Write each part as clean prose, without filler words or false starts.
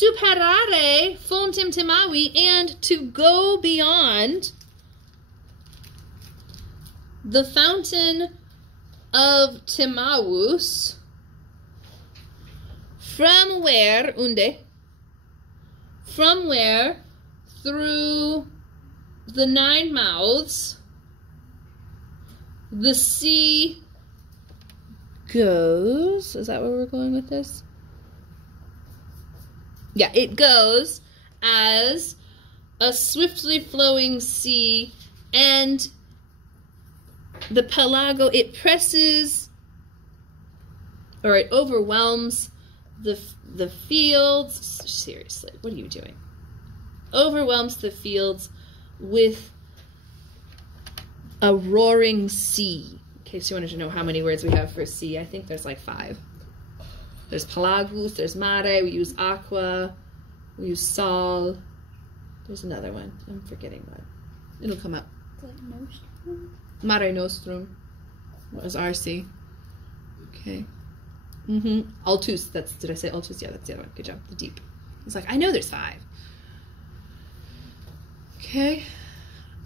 superare fontem Timawi, and to go beyond the fountain of Timawus, from where, unde, from where, through the 9 mouths, the sea goes. Is that where we're going with this? Yeah, it goes as a swiftly flowing sea, and the pelago, it presses, or it overwhelms the fields. Seriously, what are you doing? Overwhelms the fields with a roaring sea. In case you wanted to know how many words we have for sea, I think there's like 5. There's pelagus, there's mare, we use aqua, we use sol. There's another one. I'm forgetting what. It'll come up. Mare nostrum. What was our sea? Okay. Altus. Did I say altus? Yeah, that's the other one. Good job. The deep. It's like, I know there's 5. Okay.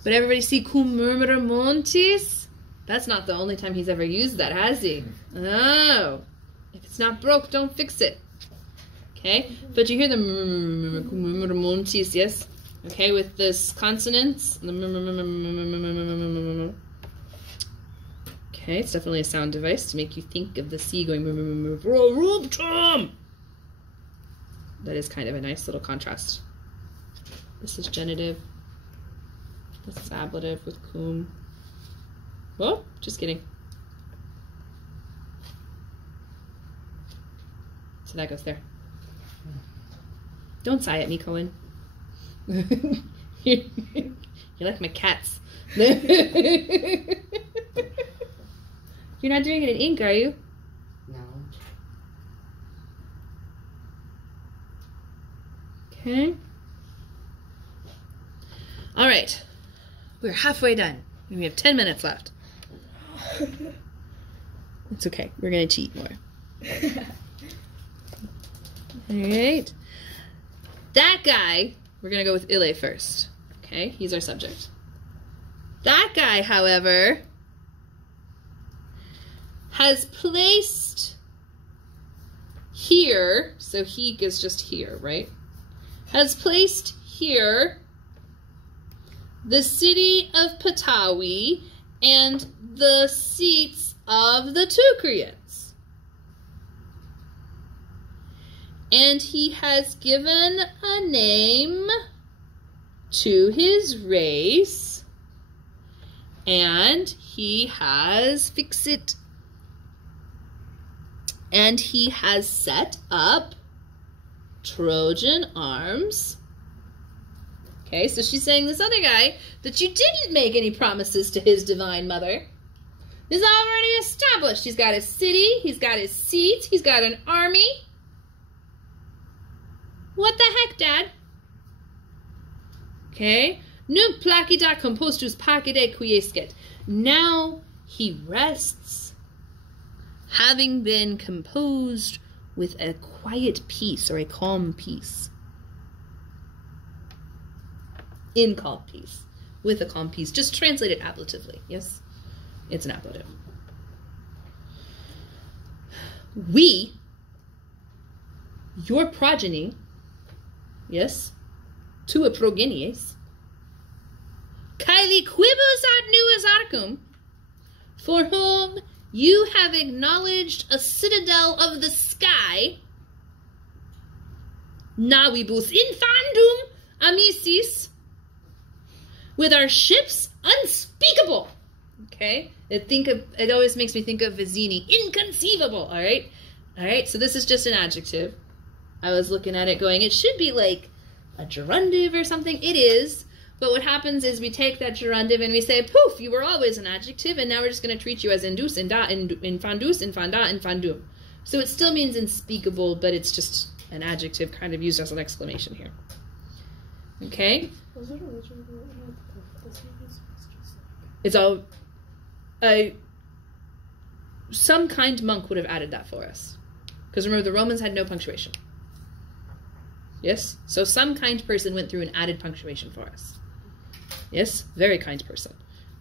But everybody see cum murmura montis? That's not the only time he's ever used that, has he? Oh. If it's not broke, don't fix it. Okay? But you hear the cum murmura montis, yes? Okay, with this consonants. Okay, it's definitely a sound device to make you think of the sea going That is kind of a nice little contrast. This is genitive. This is ablative with cum. Whoa, just kidding. So that goes there. Don't sigh at me, Cohen. You're like my cats. You're not doing it in ink, are you? No. Okay. All right. We're halfway done. We have 10 minutes left. It's okay. We're going to cheat more. All right. That guy, we're going to go with Ile first. Okay? He's our subject. That guy, however, has placed here, so he is just here, right? Has placed here the city of Patawi and the seats of the Teucrians. And he has given a name to his race, and he has fixed it. And he has set up Trojan arms. Okay, so she's saying this other guy that you didn't make any promises to his divine mother is already established. He's got his city, he's got his seats, he's got an army. What the heck, Dad? Okay. Nunc placida compostus pacide quiescet. Now he rests, having been composed with a quiet peace or a calm peace. In calm peace. With a calm peace. Just translate it ablatively. Yes? It's an ablative. We, your progeny, yes, tua progenies, Kylie quibus ad nuas arcum, for whom you have acknowledged a citadel of the sky, navibus infandum amicis, with our ships unspeakable. Okay? It always makes me think of Vizzini. Inconceivable, all right? All right, so this is just an adjective. I was looking at it going, it should be like a gerundive or something. It is, but what happens is we take that gerundive and we say, poof, you were always an adjective, and now we're just going to treat you as indus, inda, infandus, infanda, infandum. So it still means unspeakable, but it's just an adjective kind of used as an exclamation here. Okay? Was it originally this was just It's all... some kind monk would have added that for us. Because remember, the Romans had no punctuation. Yes? So some kind person went through and added punctuation for us. Yes? Very kind person.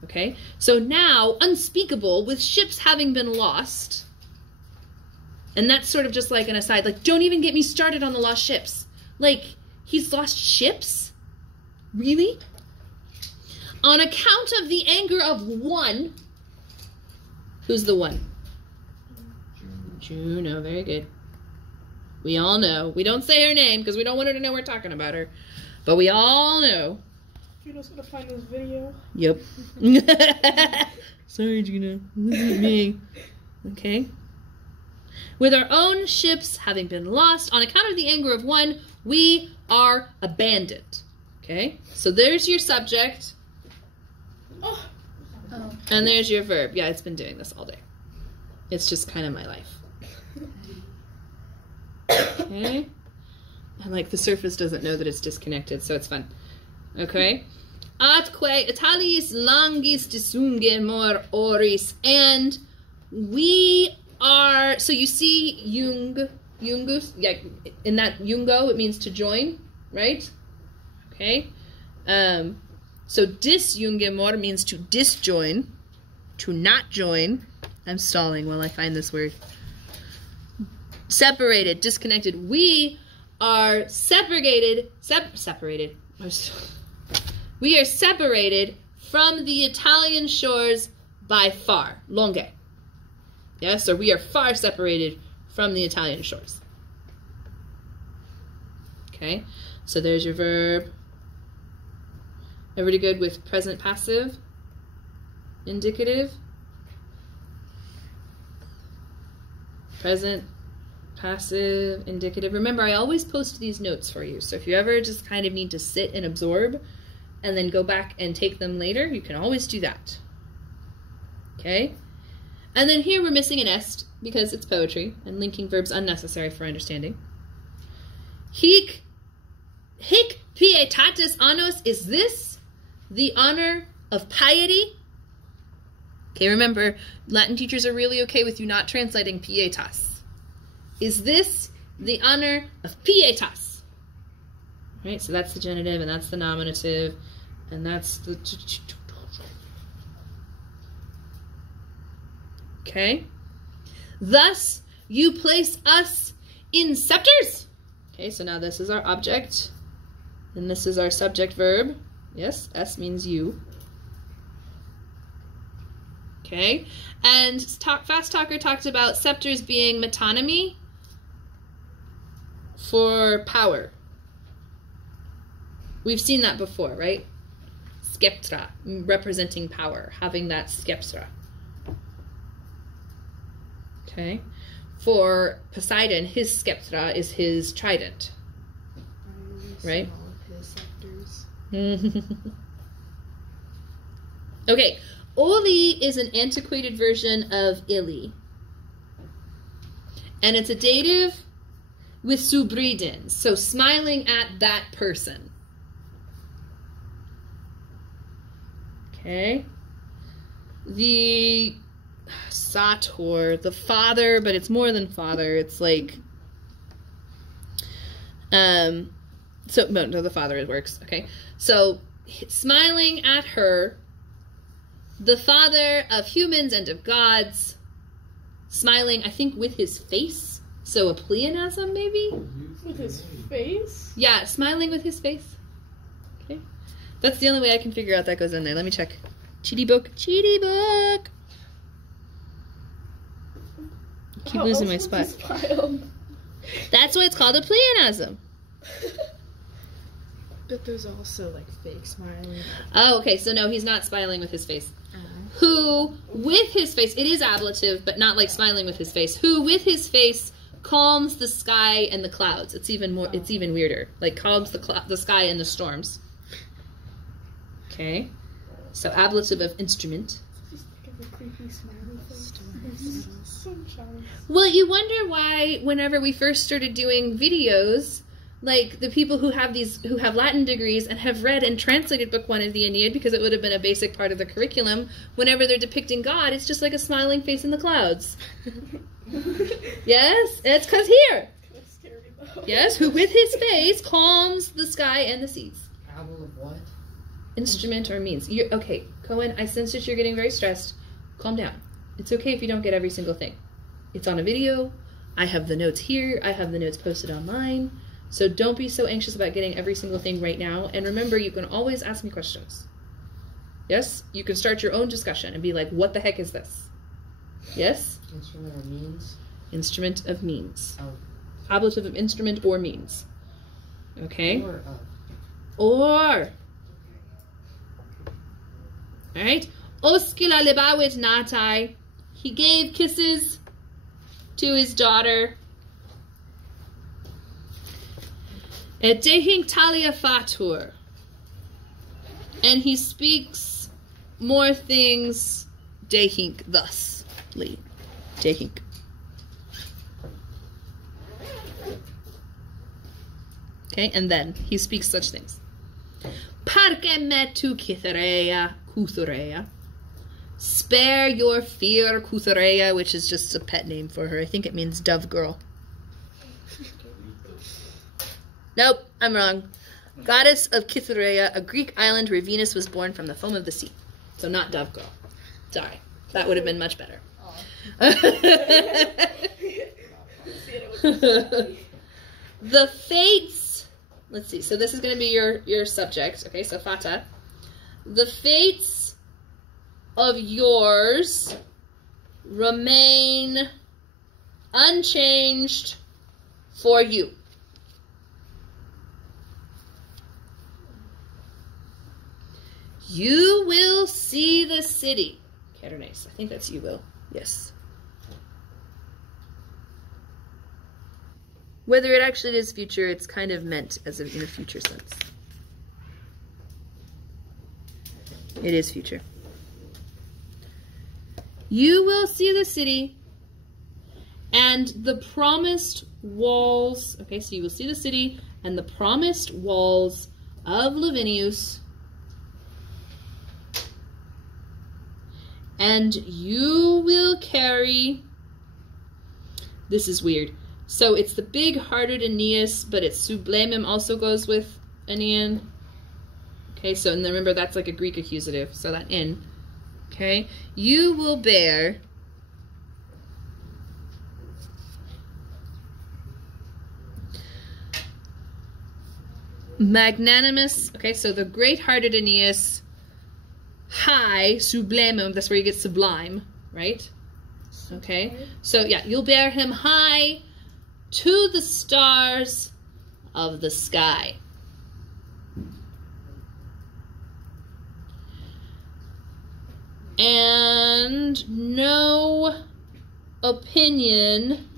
Okay? So now, unspeakable, with ships having been lost, and that's sort of just like an aside, like, don't even get me started on the lost ships. Like, he's lost ships? Really? On account of the anger of one. Who's the one? Juno, very good. We all know. We don't say her name because we don't want her to know we're talking about her. But we all know. Juno's gonna find this video. Yep. Sorry, Juno. This is me. Okay. With our own ships having been lost, on account of the anger of one, we are abandoned. Okay? So there's your subject. Oh. And there's your verb. Yeah, it's been doing this all day. It's just kind of my life. Okay? And like the surface doesn't know that it's disconnected, so it's fun. Okay? Atque Italis langis disungemur oris. And we are, so you see jungus, yeah, in that jungo it means to join, right? Okay? So disjungemur means to disjoin, to not join. I'm stalling while I find this word. Separated, disconnected. We are separated. We are separated from the Italian shores by far. Longe. Yes, or we are far separated from the Italian shores. Okay, so there's your verb. Everybody good with present passive? Indicative? Present, passive, indicative. Remember, I always post these notes for you. So if you ever just kind of need to sit and absorb and then go back and take them later, you can always do that. Okay? And then here we're missing an est because it's poetry and linking verbs unnecessary for understanding. Hic pietatis annos, is this the honor of piety? Okay, remember, Latin teachers are really okay with you not translating pietas. Is this the honor of pietas? Right, so that's the genitive, and that's the nominative, and that's the... Okay. Thus, you place us in scepters. Okay, so now this is our object, and this is our subject verb. Yes, S means you. Okay, and Fast Talker talked about scepters being metonymy for power. We've seen that before, right? Sceptra, representing power, having that sceptra. Okay, for Poseidon, his sceptra is his trident, right? His scepters. Okay. Oli is an antiquated version of illy. And it's a dative with subridin, so smiling at that person. Okay. The sator, the father, but it's more than father. It's like, no, the father works. Okay. So smiling at her, the father of humans and of gods, smiling, I think, with his face. So a pleonasm, maybe? With his face? Yeah, smiling with his face. Okay. That's the only way I can figure out that goes in there. Let me check. Cheaty book. Cheaty book! I keep losing my spot. That's why it's called a pleonasm. But there's also, like, fake smiling. Oh, okay. So no, he's not smiling with his face. Who, with his face, it is ablative, but not like smiling with his face. Who, with his face, calms the sky and the clouds. It's even more. It's even weirder. Like calms the sky and the storms. Okay, so ablative of instrument. Just think of a creepy smiley face. Sunshine. Well, you wonder why whenever we first started doing videos, like the people who have Latin degrees and have read and translated Book 1 of the Aeneid, because it would have been a basic part of the curriculum, whenever they're depicting God, it's just like a smiling face in the clouds. Yes? It's because here. Kind of scary, Yes, who with his face calms the sky and the seas. Owl of what? Instrument or means. Okay, Cohen, I sense that you're getting very stressed. Calm down. It's okay if you don't get every single thing. It's on a video. I have the notes here. I have the notes posted online. So don't be so anxious about getting every single thing right now. And remember, you can always ask me questions. Yes? You can start your own discussion and be like, what the heck is this? Yes? Instrument or means? Instrument of means. Oh. Ablative of instrument or means. Okay? Or of. Or. Alright? Oskila libawit natai. He gave kisses to his daughter. Et dehink talia fatur. And he speaks more things dehink thusly. Dehink. Okay, and then he speaks such things. Parke metu kithareya kuthureya. Spare your fear, Kuthureya, which is just a pet name for her. I think it means dove girl. Nope, I'm wrong. Goddess of Kithureya, a Greek island where Venus was born from the foam of the sea. So not dove girl. Sorry, that would have been much better. The fates. Let's see. So this is going to be your subject. Okay, so Fata. The fates of yours remain unchanged for you. You will see the city. Kerenes. I think that's you will. Yes. Whether it actually is future, it's kind of meant as in a future sense. It is future. You will see the city and the promised walls. Okay, so you will see the city and the promised walls of Lavinius. And you will carry, this is weird. So it's the big-hearted Aeneas, but it's sublemum also goes with Aenean. Okay, so and remember that's like a Greek accusative, so that in. Okay, you will bear magnanimous. Okay, so the great-hearted Aeneas, high sublemum. That's where you get sublime, right? Okay, so yeah, you'll bear him high to the stars of the sky. And no opinion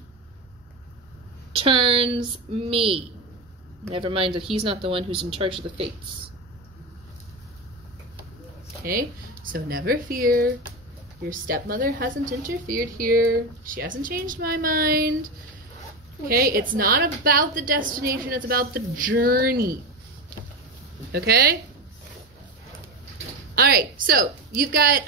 turns me. Never mind that he's not the one who's in charge of the fates. Okay, so never fear. Your stepmother hasn't interfered here. She hasn't changed my mind. Okay, it's not about the destination, it's about the journey. Okay? Alright, so you've got,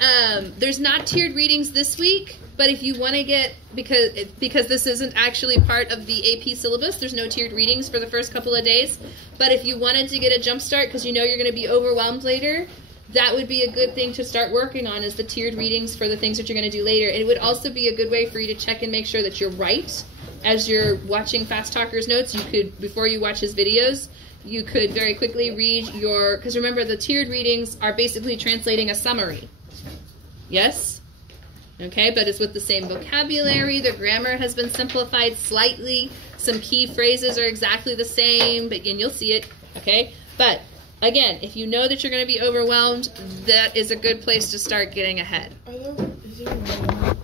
there's not tiered readings this week, but if you want to get, because this isn't actually part of the AP syllabus, there's no tiered readings for the first couple of days, but if you wanted to get a jump start because you know you're going to be overwhelmed later, that would be a good thing to start working on, is the tiered readings for the things that you're going to do later. It would also be a good way for you to check and make sure that you're right. As you're watching Fast Talker's notes, you could, before you watch his videos, you could very quickly read your, because remember the tiered readings are basically translating a summary. Yes? Okay, but it's with the same vocabulary. The grammar has been simplified slightly. Some key phrases are exactly the same, but again, you'll see it. Okay? But again, if you know that you're going to be overwhelmed, that is a good place to start getting ahead. Is there